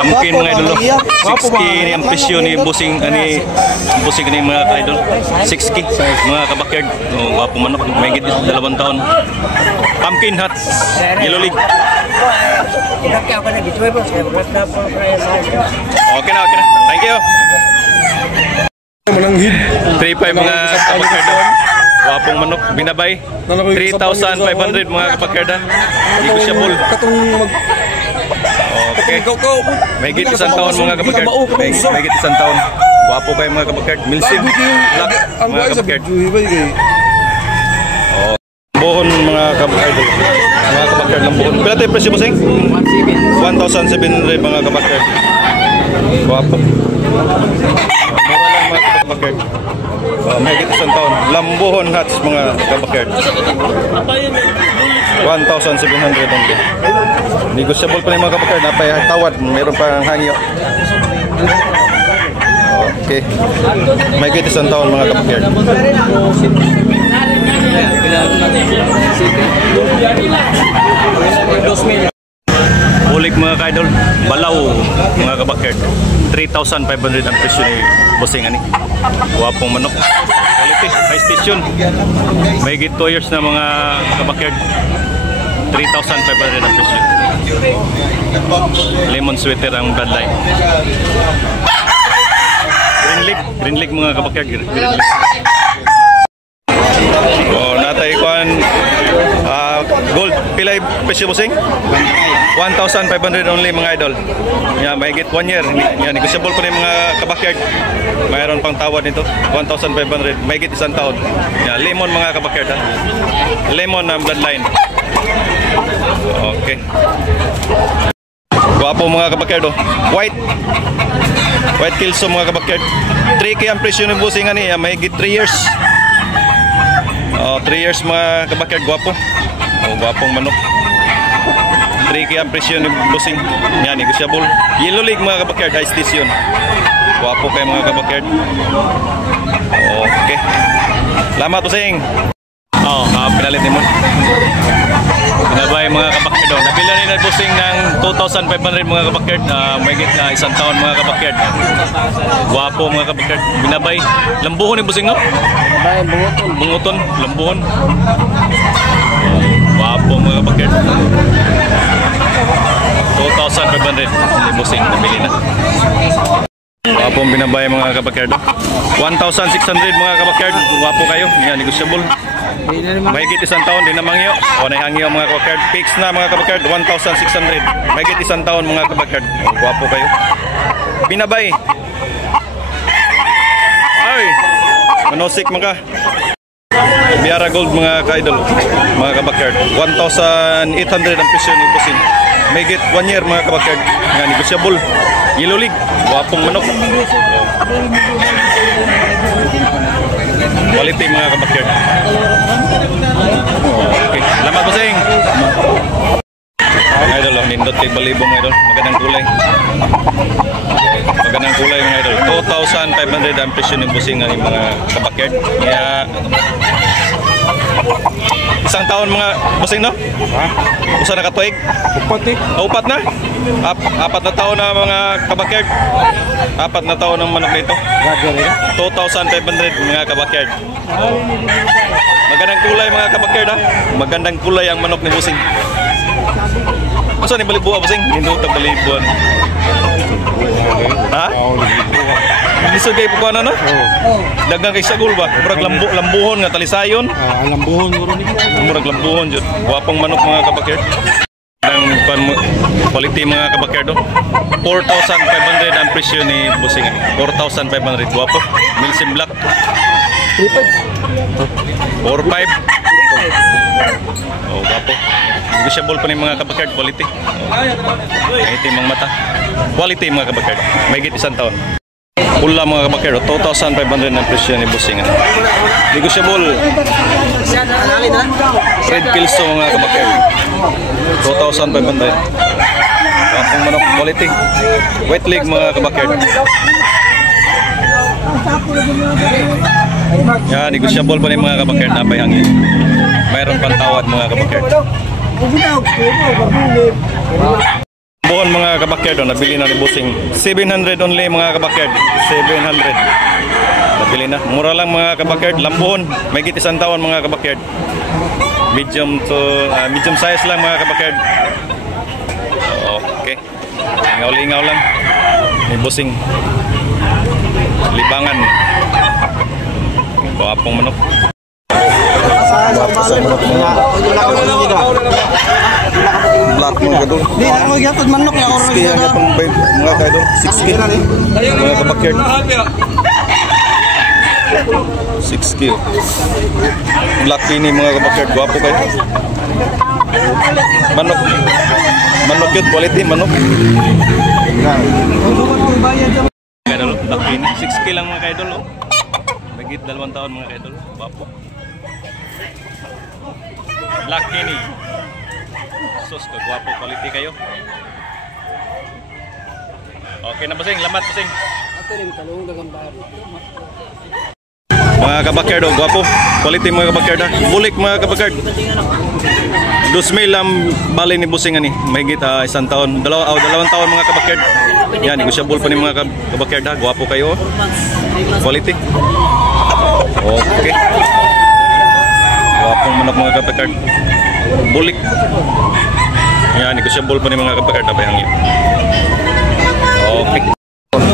Pumpkin mga idol. 6K ni ang presyo ni Busing ani Busing ni mga idol. 6K mga kabakyard. Wapo manok, may git 2 taon. Pumpkin hot. Yellow League. Okay na. Thank you. Mananghid. 3.5 mga kabakyard. Wapong manok, binabay. 3,500 mga kabakyard. Negotiable. Okay. May git 1 taon mga kabakyard. May git 1 taon. Wapo kayo mga kabakyard. Milsim. Black mga kabakyard. Buhon mga kabakyard. Mga kabakyard lang buhon. Pila tayo presyo Busing? 1,700 mga kabakyard. Wapo. Mura lang mga kabakyard. May git 1 taon. Lambuhon hats mga kabakyard. 1,700 only. Negotiable pa rin mga kabakyard. Napay tawad. Meron pa hangyo. Okay. May git 1 taon mga kabakyard. Ulik mga kaidol. Balaw mga kabakyard. 3,500 ang presyo ni Busing ani. Wapong manok. Quality, high station. May git 2 years na mga kabakyard. 3,500 ang presyo. Lemon sweater ang bloodline. Green League mga kabakyard. Green League. Oh, natay kuan gold pilay presyo Busing? 1,500 only mga idol. Yeah, may git 1 year. Yeah, negotiable pa rin mga kabakyard. Mayroon pang tawad nito. 1,500. May git 1 taon. Yeah, lemon mga kabakyard ha. Lemon na bloodline. Okay. Guwapo mga kabakyard oh. White Kilso mga kabakyard. 3K ang presyo ng Busing ani. May git 3 years. 3 years mga kabakyard. Guwapo. Guwapong manok. 3K ang presyo ni Busing. Yan, negotiable. Yellow League mga kabakyard, high station. Guwapo kayo mga kabakyard. Okay. Salamat Busing. Pinalit ni mo. Binabay mga kabakyard. Nabila ni na Busing ng 2,500 mga kabakyard. May git na 1 taon mga kabakyard. Guwapo mga kabakyard. Binabay. Lambuhon ni Busing no? Bunguton. Lambuhon. Wapo mga kabakyard. 2,500 ni Busing nabili na. Wapo binabay mga kabakyard. 1,600 mga kabakyard. Wapo kayo. Yan, negotiable. May git 1 taon din na mangyo. O naihangyo mga kabakyard. Fix na mga kabakyard. 1,600. May git 1 taon mga kabakyard. Wapo kayo. Binabay. Ay! Manosik mga Biara Gold mga ka-idol, mga kabakyard. 1,800 ang presyo ni Busing. May git 1 year mga kabakyard. Nga negotiable. Yellow League. Wapong manok. Quality mga kabakyard. Okay. Salamat Busing. Idol, nindot kay balibong idol. Magandang kulay. Magandang kulay mga idol. 2,500 ang presyo ni Busing ng mga kabakyard. Kaya 1 taon mga Busing no? Ha? Usa na katuig? Upat eh. Upat na? 4 na taon na mga kabakyard. 4 na taon ng manok nito. 2,500 mga kabakyard. Magandang kulay mga kabakyard ha? Magandang kulay ang manok ni Busing. Masa ni balibuan Busing? Hindi ito balibuan. Ha? Lisod kayo po ano no? Dagang kay sagol ba? Murag lambuhon nga talisayon. Lambuhon murag lambuhon jud. Wapong manok mga kabakyard. Ang quality mga kabakyard do. 4,500 ang presyo ni Busing. 4,500 wapo. Milsim Black. 4,500. Oh, wapo. Negotiable pa ni mga kabakyard quality. Ay timang mata. Quality mga kabakyard. May git 1 taon. Pula mga kabakyard, 2,500 ang presyo ni Busing. Negotiable. Red Kilso mga kabakyard. 2,500. Wapong manok quality. White League mga kabakyard. Yan, negotiable pa ni mga kabakyard na hangin. Mayroon pang tawad mga kabakyard. Lambuhon mga kabakyard, nabili na ni Bossing. 700 only mga kabakyard. 700. Nabili na. Mura lang mga kabakyard. Lambuhon, may git isang taon mga kabakyard. Medium size lang mga kabakyard. Okay. Ingaw-lingaw lang. Ni Bossing. Libangan. Buwapong manok. Black mga kadol. Di ako magyatod manok ya or mga kadol. 6K mga kabakyard. 6K. Black ini mga kabakyard. Guwapo kayo. Manok. Manok yun. Quality manok. Kadol. Black ini. 6K lang mga kadol. Magit 2 taon mga kadol. Guwapo. Black ini. Sus, kagwapo, quality kayo. Okay na Bossing, lamat Bossing. Mga kabakyard, gwapo. Quality mga kabakyard. Bulik mga kabakyard. 2,000 ang bali ni Bossing ani. Mahigit isang taon, 2 taon mga kabakyard. Yan, negotiable pa ni mga kabakyard ha. Gwapo kayo. Quality. Okay. Gwapong manok mga kabakyard. Bulik. Yan, negotiable pa ni mga kabakyard. Tabayang yun. Okay.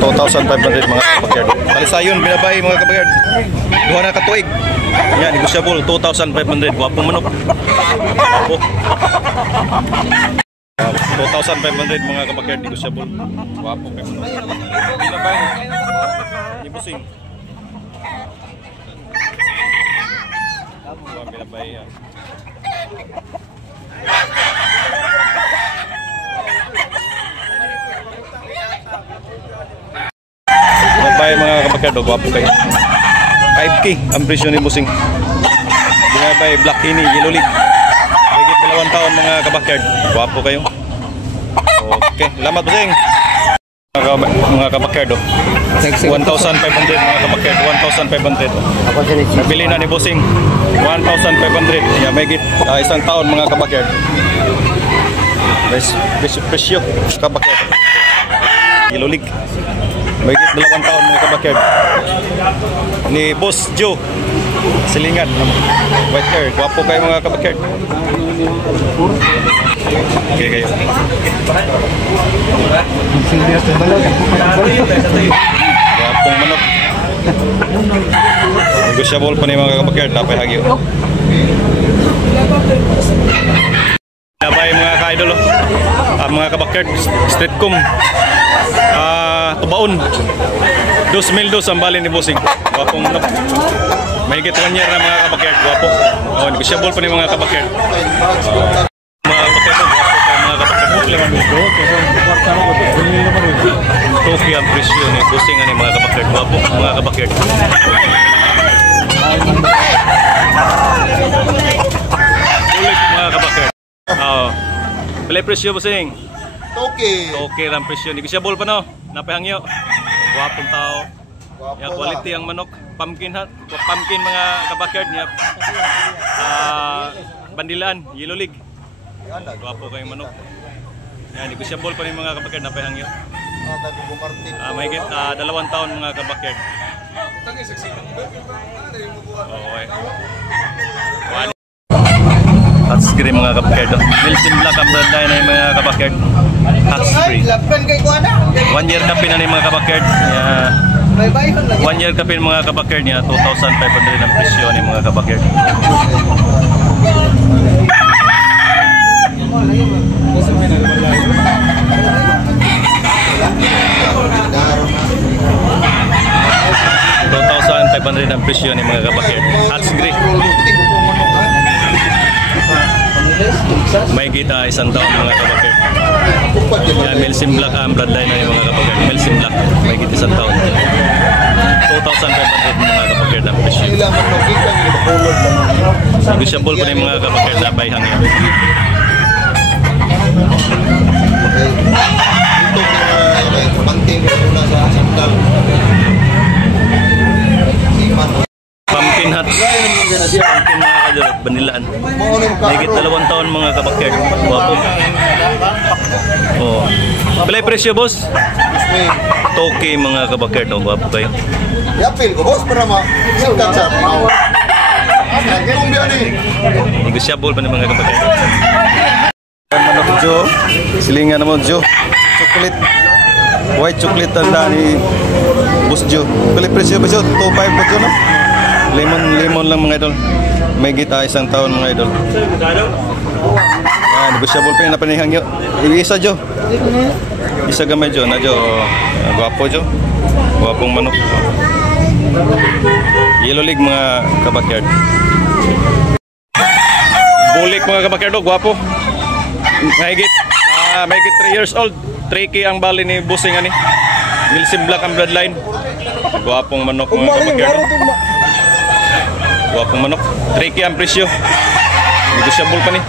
2,500 mga kabakyard. Palisayon, binabay mga kabakyard. Duha na katuig. Yan, negotiable. 2,500. Gwapong manok. Gwapo. 2,500 mga kabakyard. Negotiable. Gwapo kayo manok. Binabay. Ni Bossing. Binabay yan. Binabay mga kabakyard, gwapo kayo. 5K ang presyo ni Bossing. Binabay Black ini, Yellow League. Higit 2 taon mga kabakyard. Gwapo kayo. Okay, salamat Bossing. Mga kabakyard, 1,500 mga kabakyard, 1,500. Nabili na ni Bossing 1,500. Yeah, may git isang taon mga kabakyard. Presyo kabakyard. Yellow League. May git 2 taon mga kabakyard. Ni Boss Joe Silingan. White hair, gwapo kayo mga kabakyard. Okay kayo. Gwapong manok. Negotiable pa ni mga kabakyard. Tapay hagyo. Dabay mga ka-idol. Mga kabakyard. Streetcom. Tubaon. 2,000 ang bali ni Bossing. Gwapong manok. May higit 1 year na mga kabakyard. Gwapo. Negotiable pa ni mga kabakyard. Toki ang presyo ni Bossing ani mga kabakyard. Gwapo mga kabakyard. Ulit mga kabakyard. Pala presyo Bossing. Toki ang presyo. Negotiable pa no. Napahangyo. Gwapong tao. Ya quality ang manok. Pumpkin mga kabakyard niya. Bandilaan, Yellow League. Gwapo kayong manok. Yan, negotiable pa rin mga kabakyard, napahangyo. Mahigit 2 taon mga kabakyard. Okay. Hats free mga kabakyard. Milsim Black ang brand na yung mga kabakyard. Hats free. 1 year kapin na yung mga kabakyard. 1 year kapin mga kabakyard niya. 2,500 ang presyo ng mga kabakyard. $2,500 ang presyo ng mga kabakyard. Hats grey. May kita 1 taon mga kabakyard. Yan, Milsim Black ang bloodline ng mga kabakyard. Milsim Black. May kita 1 taon. 2,500 mga kabakyard ang presyo. Negotiable po ng mga kabakyard na bayhang yan. Pumpkin hats. Pumpkin mga kajalot, banilaan. Higit 2 taon mga kabakyard. Wapo. Oh. Pala presyo, boss? Toke mga kabakyard. Oh, gwapo kayo. Yapil ko, boss, para ma-singkat siya. Kumbia ni. Negosyable pa ng mga kabakyard. Manok Jo. Silingan naman Jo. Chocolate. White chocolate tanda ni Boss Jo. Pala presyo ba Jo? 2.5 ba Jo, no? Lemon lang mga idol. May gita isang taon mga idol. Negosyable pa yung napanihang nyo. Isa Jo. Isa gamay Jo. Na Jo. Gwapo Jo. Gwapong manok. Yellow League mga kabakyard. Bulik mga kabakyard. Gwapo. Mahigit 3 years old. 3K ang bali ni Busing ani. Milsim Black ang bloodline. Gwapong manok mga kabakyard. Gwapong manok. 3K ang presyo. Negosyable pa ni.